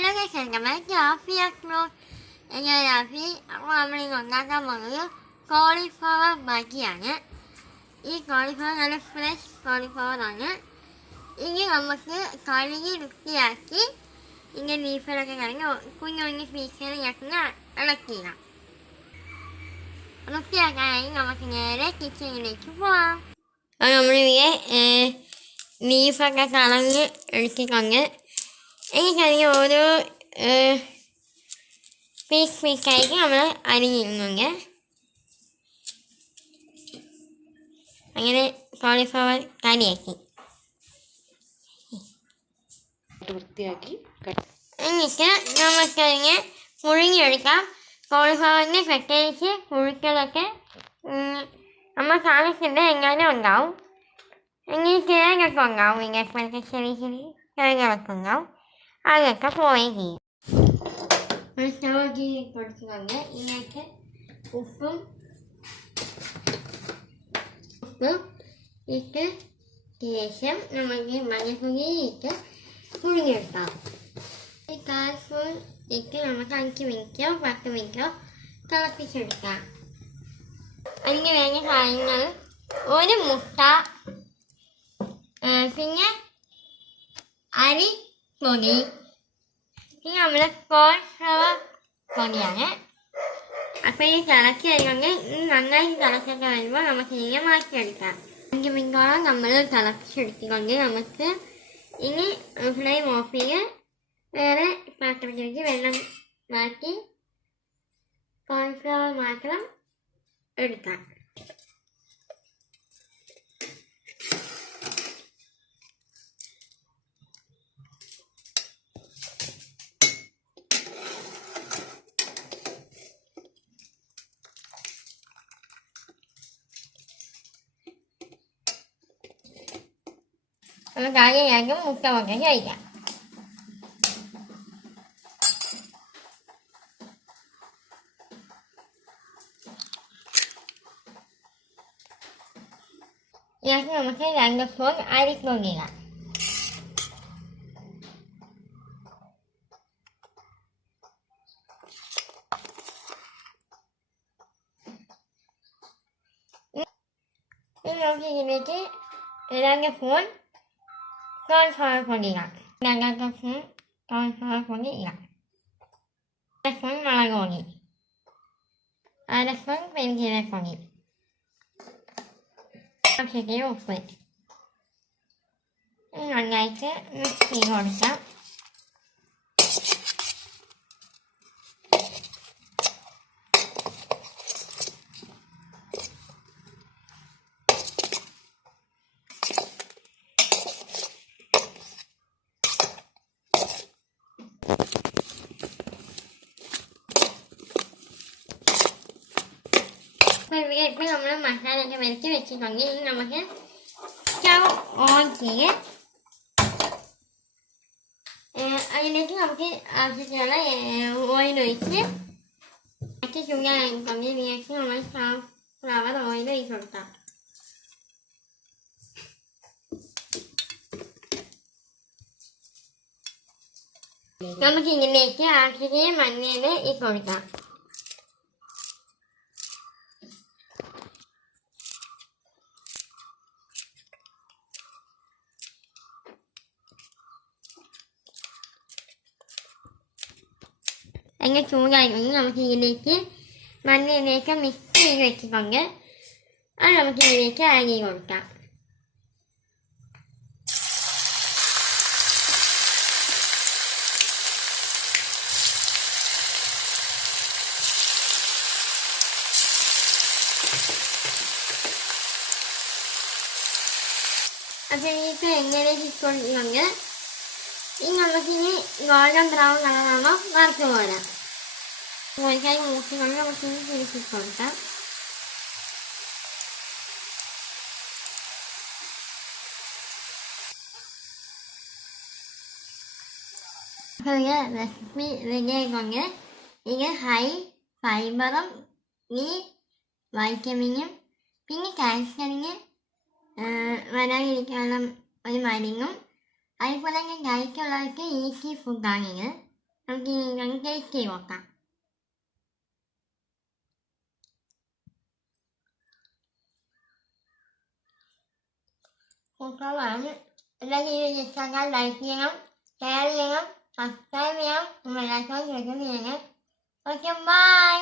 Hello guys, welcome back to Rafi Upload. ഞാൻ രാഫി. അപ്പോൾ നമ്മളിന്ന് ഉണ്ടാക്കാൻ പോകുന്നത് കോളിഫ്ലവർ ബജിയാണ്. ഈ കോളിഫ്ലവർ നല്ല ഫ്രഷ് കോളിഫ്ലവറാണ്. ഇനി നമുക്ക് കഴുകി വൃത്തിയാക്കി ഇതിൻ്റെ ലീഫിലൊക്കെ കളഞ്ഞ് കുഞ്ഞു കുഞ്ഞു പീസുകൾ ഞെക്കുന്ന ഇളക്കിയിടാം. വൃത്തിയാക്കാനായി നമുക്ക് നേരെ കിച്ചണിലേക്ക് പോവാം. അപ്പോൾ നമ്മളിതിനെ ലീഫൊക്കെ കളഞ്ഞ് എടുത്തിട്ടുണ്ട്. എനിക്കതിന് ഓരോ പീസായിട്ട് നമ്മൾ അരിഞ്ഞിരുന്നുണ്ട്. അങ്ങനെ കോളിഫ്ലവർ കറിയാക്കി വൃത്തിയാക്കി എന്നിട്ട് നമുക്കതിനെ പുഴുങ്ങിയെടുക്കാം. കോളിഫ്ലവറിന് പ്രത്യേകിച്ച് പുഴുക്കളൊക്കെ നമ്മൾ കാണിച്ചിട്ട് എങ്ങനെ ഉണ്ടാവും. ഇങ്ങനെ കിഴങ്ങൊക്കെ ഉണ്ടാവും. ഇങ്ങനത്തെ ചെറിയ ചെറിയ കിഴങ്ങൊക്കെ ഉണ്ടാവും. അതൊക്കെ പോവുകയും ചെയ്യും. സ്റ്റൗക്കി കൊടുത്തുകൊണ്ട് ഇതിനൊക്കെ ഉപ്പും ഇട്ട് ശേഷം നമുക്ക് മഞ്ഞൾപ്പൊടി ഇട്ട് പുഴുങ്ങിയെടുക്കാം. ഈ 1/4 സ്പൂൺ ഇട്ട് നമുക്ക് 5 മിനിറ്റോ 10 മിനിറ്റോ തിളപ്പിച്ചെടുക്കാം. അതിന് വേണ്ട കാര്യങ്ങൾ ഒരു മുട്ട, പിന്നെ അരിപ്പൊടി, പിന്നെ നമ്മുടെ കോൺഫ്ലവർ പൊടിയാണ്. അപ്പോൾ ഈ തിളക്കി വരുന്നത് നന്നായി തിളച്ചൊക്കെ വരുമ്പോൾ നമുക്ക് ഇതിനെ മാറ്റിയെടുക്കാം. 5 മിനിറ്റോളം നമ്മൾ തിളപ്പിച്ചെടുത്തുകൊണ്ട് നമുക്ക് ഇനി ഫ്ലെയിം ഓഫ് ചെയ്ത് വേറെ പാത്രത്തിലേക്ക് വെള്ളം മാറ്റി കോൺഫ്ലവർ മാത്രം എടുക്കാം. നമുക്ക് ആദ്യം മുട്ട കൊണ്ട് കഴിക്കാം. ഇതിനകത്ത് നമുക്ക് 2 സ്പൂൺ അരിപ്പൊടി ഇടാം. ഇനി നമുക്ക് ഇതിലേക്ക് 2 സ്പൂൺ കോൺഫ്ലവർ പൊടി ഇടാം. 2 സ്പൂൺ കോൺഫ്ലവർ പൊടി ഇടാം. 1 സ്പൂൺ മുളക് പൊടി, 1 സ്പൂൺ പെരിഞ്ചീരകപ്പൊടി, ആവശ്യത്തിന് ഉപ്പ്. നന്നായിട്ട് മിക്സ് ചെയ്ത് കൊടുക്കാം. ഇപ്പോൾ നമ്മൾ മസാലയൊക്കെ വരച്ച് വെച്ചിട്ടുണ്ട്. ഇനി നമുക്ക് സ്റ്റൗ ഓൺ ചെയ്ത് അതിലേക്ക് നമുക്ക് ആവശ്യത്തിനുള്ള ഓയിൽ ഒഴിച്ച് മറ്റു ചൂടായിട്ടുണ്ട്. ഇതിലേക്ക് നമ്മൾ ഫ്ലവർ ഓയിൽ ഒഴിച്ച് കൊടുക്കാം. നമുക്ക് ഇതിലേക്ക് ആവശ്യത്തിന് മഞ്ഞൾ ഇട്ട് കൊടുക്കാം. അതിന് ചൂടായിരുന്നു നമുക്ക് ഇതിലേക്ക് മണ്ണിലേക്ക് മിക്സ് ചെയ്ത് വെച്ചിട്ടുണ്ട്. അത് നമുക്ക് ഇതിലേക്ക് ആഡ് ചെയ്ത് കൊടുക്കാം. അപ്പോൾ ഇതിലേക്ക് എണ്ണയിലേക്ക് ഇട്ടുകൊണ്ടിട്ടുണ്ട്. ഇനി നമുക്കിനി ഗോൾഡൻ ബ്രൗൺ കളറാണോ വറുത്ത് പോരാം. കോഴിക്കായി മൂക്കിക്കൊണ്ട് നമുക്കിനി തിരിച്ചിട്ട് കൊടുക്കാം. അപ്പോൾ ഈ റെസിപ്പി റെഡി ആയിക്കൊണ്ട് ഇത് ഹൈ ഫൈബറും ഈ വൈറ്റമിനും പിന്നെ കാൽസ്യമിന് വരാതിരിക്കാനുള്ള ഒരു മരുന്നും അതുപോലെ തന്നെ ഡയറ്റുള്ളവർക്ക് ഈസി ഫുഡാണിത്. നമുക്ക് ഇനി ടേസ്റ്റ് ചെയ്ത് നോക്കാം. സൂപ്പറാണ്. എല്ലാ വീഡിയോ ഇഷ്ടമാക്കാൻ ലൈക്ക് ചെയ്യണം, ഷെയർ ചെയ്യണം, സബ്സ്ക്രൈബ് ചെയ്യണം. എല്ലാവർക്കും ചെയ്യണം. Okay, by.